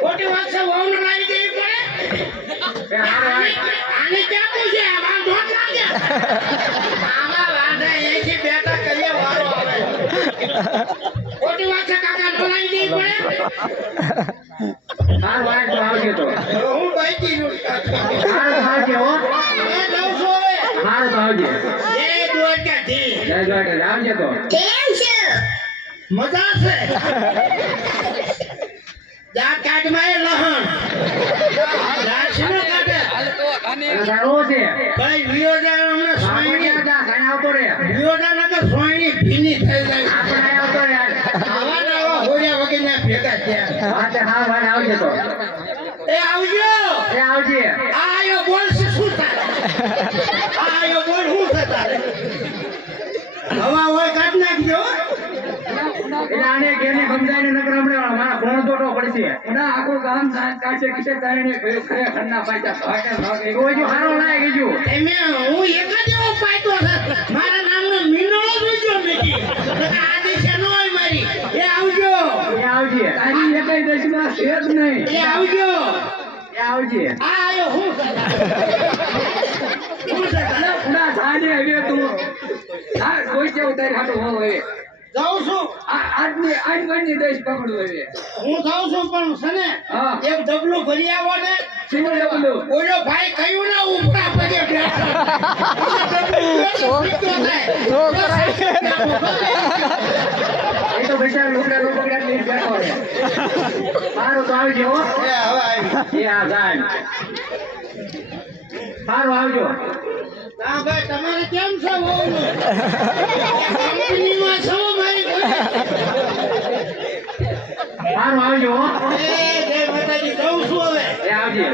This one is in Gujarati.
ખોટી વાત છે વહુને લાવી દેવી પડે આને ક્યાં પૂછે આમાં ધોત લાગે આમાં વાંધા એથી બેટા કરીએ વારો આવે ખોટી વાત છે કાકા નો લાવી દેવી પડે હાર વાત તો આવજે તો હું બાઈકી નું હાર આવજે હો એ લઉં છું હવે હાર તો આવજે જય દ્વારકાધીશ જય દ્વારકા આવજે તો કેમ છે મજા છે જા કાઢમાં એ લહણ રાશિનો કાઢે તારો છે ભાઈ વિયોડા અમને સોયણી કાઈ આવતો રે વિયોડા ના તો સોયણી ભીની થઈ જાય આપણે આવતો રે આવા ના આવા હોર્યા વગરના ભેગા થયા હા તે હા વાત આવજે તો એ આવજો એ આવજે આ આયો બોલ શું થાય આ આયો બોલ શું છે તારે હવા હોય કાઢ નાખજો એટલે આને કેને સમજાઈને નકર હમણે મારા ફોન તોડવો પડશે ના આખું ગામ કાશે કિશે તારણે ખરે ખરના પાછા ભાગે ભાગે કોઈ જો હારો લાગે ગયો એમે હું એક જ એવો પાયતો છે મારા નામનો મીંડળો જોઈજો મેકી આ દિશા નો હોય મારી એ આવજો એ આવજે તારી એકઈ દશમાં છે જ નહીં એ આવજો એ આવજે આ આયો હું છે હું છે તારે ના સાજે હવે તું આ કોઈ કે ઉતારી હાટો હો હવે જાઉં છું આજની આજની દેશ પકડું હવે હું જાઉં છું પણ છે ને હા એક ડબલું ભરી આવો ને સિંગલ ડબલું ઓલો ભાઈ કયું ના ઉપડા પગે બેઠો એ તો બેટા લોકડા લોકો લઈ બેઠો છે મારો તો આવજે હો એ હવે આવી એ આ જાય સારું આવજો હા ભાઈ તમારે કેમ છે વહુનું કંપનીમાં છો મારી ઘરે સારું આવજો હો એ જય માતાજી જાઉં છું હવે એ આવજે